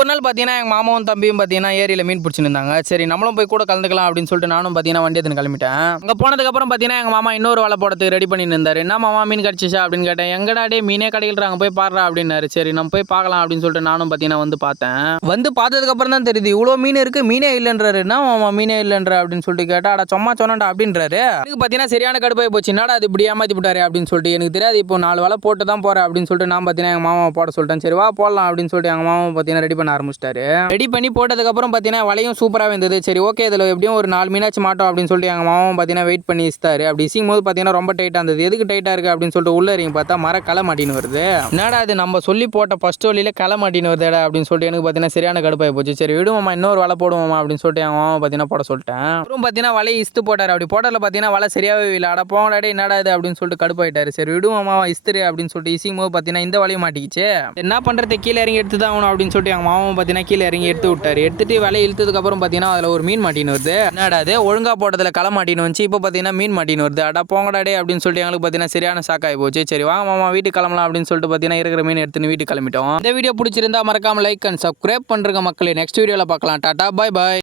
ஒரு நாள் பார்த்தீங்கன்னா எங்கள் மாமாவும் தம்பியும் பார்த்தீங்கன்னா ஏரியில் மீன் பிடிச்சிருந்தாங்க இருந்தாங்க. சரி நம்மளும் போய் கூட கலந்துக்கலாம் அப்படின்னு சொல்லிட்டு நானும் பார்த்தீங்கன்னா வண்டி எடுத்துன்னு கிளம்பிட்டேன். அங்கே போனதுக்கப்புறம் பார்த்தீங்கன்னா எங்கள் மாமா இன்னொரு வலை போடத்துக்கு ரெடி பண்ணி இருந்தார். என்ன மாமா மீன் கிடச்சிச்சா? அப்படின்னு கேட்டேன். எங்கடாடே மீனே கிடைக்கிறாங்க போய் பாடுறா அப்படின்னாரு. சரி நம்ம போய் பார்க்கலாம் அப்படின்னு சொல்லிட்டு நானும் பார்த்தீங்கன்னா வந்து பார்த்தேன். வந்து பார்த்ததுக்கப்புறம் தான் தெரியுது இவ்வளோ மீன் இருக்குது மீனே இல்லைன்றாரு. என்ன மாமா மீனே இல்லைன்ற? அப்படின்னு சொல்லிட்டு கேட்டா அட சும்மா சொன்னடா அப்படின்றாரு. இதுக்கு பார்த்தீங்கன்னா சரியான கடுப்பாய் போச்சு. என்னடா அது இப்படி ஏமாத்தி விட்டாரு? அப்படின்னு சொல்லிட்டு எனக்கு தெரியாது இப்போ நாலு வலை போட்டு தான் போகிறேன் அப்படின்னு சொல்லிட்டு நான் பார்த்தீங்கன்னா எங்கள் மாமாவை போட சொல்லிட்டேன். சரி வா போடலாம் அப்படின்னு சொல்லிட்டு எங்கள் மாமா பார்த்தீங்கன்னா ரெடி பண்ண ஆரம்பிச்சிட்டாரு. ரெடி பண்ணி போட்டதுக்கப்புறம் பார்த்தீங்கன்னா வலையும் சூப்பராக இருந்தது. சரி ஓகே இதில் எப்படியும் ஒரு நாலு மீனாச்சு மாட்டோம் அப்படின்னு சொல்லிட்டு எங்கள் மாமாவும் பார்த்தீங்கன்னா வெயிட் பண்ணி இஸ்தாரு அப்படி இசிக்கும் போது பார்த்தீங்கன்னா ரொம்ப டைட்டாக இருந்தது. எதுக்கு டைட்டாக இருக்குது அப்படின்னு சொல்லிட்டு உள்ள இறங்கி பார்த்தா மர களை மாட்டின்னு வருது. என்னடா இது நம்ம சொல்லி போட்ட ஃபஸ்ட் வழியில் களை மாட்டின்னு வருதுடா அப்படின்னு சொல்லிட்டு எனக்கு பார்த்தீங்கன்னா சரியான கடுப்பாகி போச்சு. சரி விடுவோம்மா இன்னொரு வலை போடுவோமா அப்படின்னு சொல்லிட்டு எங்கள் மாமா பார்த்தீங்கன்னா போட சொல்லிட்டேன். அப்புறம் பார்த்தீங்கன்னா வலையை இஸ்து போட்டார். அப்படி போட்டதில் பார்த்தீங்கன்னா வலை சரியாகவே இல்லை. அட போங்கடாடே என்னடா இது அப்படின்னு சொல்லிட்டு கடுப்பாயிட்டாரு. சரி விடுவோம்மா இஸ்திரு அப்படின்னு சொல்லிட்டு இசிக்கும் போது பார்த்தீங்கன்னா இந்த வலையை மாட்டிக்கிச்சு. என்ன பண்ணுறது கீழே இறங்கி எடுத்து தான் ஆகணும் அப்படின்னு சொல்லிட்டு எங்கள் மாமாவும் பார்த்தீங்கன்னா கீழே இறங்கி எடுத்து விட்டார். எடுத்துட்டு வலை இழுத்ததுக்கப்புறம் பார்த்தீங்கன்னா அதில் ஒரு மீன் மாட்டின்னு வருது. என்னடாது அது ஒழுங்கா போட்டதில் களை மாட்டின்னு வந்துச்சு. இப்போ பார்த்தீங்கன்னா மீன் மாட்டின்னு வருது. அடா போங்கடாடே அப்படின்னு சொல்லிட்டு எங்களுக்கு பார்த்தீங்கன்னா சரியான ஷாக் போச்சு. சரி வாங்க மாமா வீட்டுக்கு கிளம்பலாம் அப்படின்னு சொல்லிட்டு பார்த்தீங்கன்னா இருக்கிற மீன் எடுத்துன்னு வீட்டுக்கு கிளம்பிட்டோம். இந்த வீடியோ பிடிச்சிருந்தா மறக்காம லைக் அண்ட் சப்ஸ்கிரைப் பண்ணுறங்க மக்களே. நெக்ஸ்ட் வீடியோவில் பார்க்கலாம். டாடா பாய் பாய்